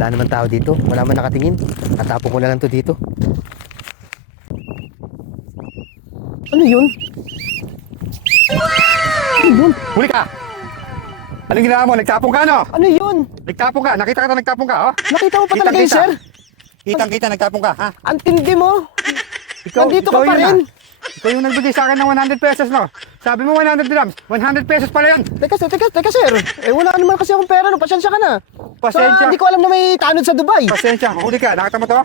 Wala naman tao dito. Wala man nakatingin. Natapon ko na lang to dito. Ano yun? Ano yun? Huli ka! Anong ginawa mo? Nagtapong ka, no? Ano yun? Nagtapong ka. Nakita ka na nagtapong ka, oh? Nakita mo pa talaga yun, sir? Kitang-kita, nagtapong ka, ha? Ang tindi mo. Nandito ka pa yun, rin. Ikaw yung nagbigay sa akin ng 100 pesos, no? Sabi mo 100 dirhams. 100 pesos pala yan. Teka, sir. Eh, wala naman kasi akong pera, no? Pasensya ka na. Pasensya. Hindi ko alam na may tanod sa Dubai. Pasensya. Huli ka. Nakita mo to?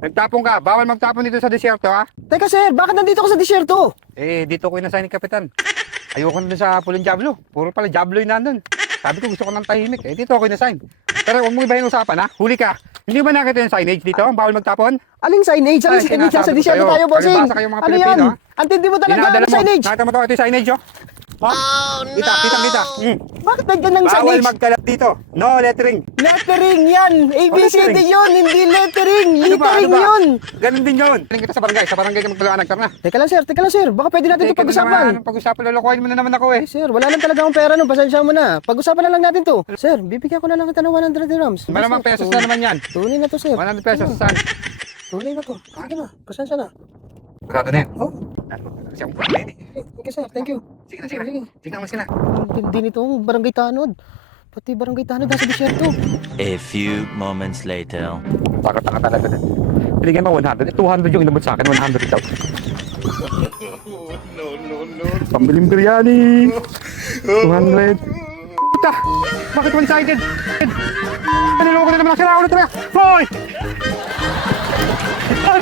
Nagtapong ka. Bawal magtapon dito sa disyerto, ha? Teka, sir. Bakit nandito ka sa disyerto? Eh, dito ko inasign ni Kapitan. Ayoko na dun sa Pulong Diablo. Puro pala Diablo yung nandun. Sabi ko gusto ko ng tahimik. Eh, dito ako inasign. Pero huwag mo ibahin usapan, ha? Huli ka. Hindi ba nakita yung signage dito? Bawal magtapon? Aling signage? Aling Ay, signage? sinasabi Sa ko disyerto sa'yo. tayo, bossing. Palibhasa kayo mga Ano Pilipino, yan? ha? Ang tindi mo talaga. Dinadala Ano mo. signage? Nakita mo to? Ito yung signage, oh. Kita. Bakit nagdan ng Bawal signage? magkalat dito. No lettering. Lettering yan! ABCD lettering? yun! Hindi lettering! Ano ba? Lettering yun! Ganun din yun. Tingin kita sa barangay. Sa barangay ka magpaliwanag ka na. Teka lang, sir. Baka pwede natin ito pag-usapan. Anong pag-usapan? Lolokohin mo na naman ako, eh. Sir, wala lang talaga akong pera nun. Pasensya mo na. Pag-usapan na lang natin to. Sir, bibigyan ko na lang kita ng 100 dirhams. Malamang pesos na naman yan. Tunay na to, sir. 100 pesos. Saan? Tunay na to. Sige na. Pasensya na. Sigurado na yan. Oh, Kasi akong pala, eh. okay, sir. Thank you. Sige na. Sige na. Hindi nitong barangay tanod. Pati barangay tanod nasa disyerto. A few moments later. Taka talaga na. Binigyan mo 100. 200 yung inabot sa akin. 100 daw. No. Pambiling biryani. 200. Puta! Bakit one-sided? Kaniloko na naman ang sira ulit na. Hoy! Ay!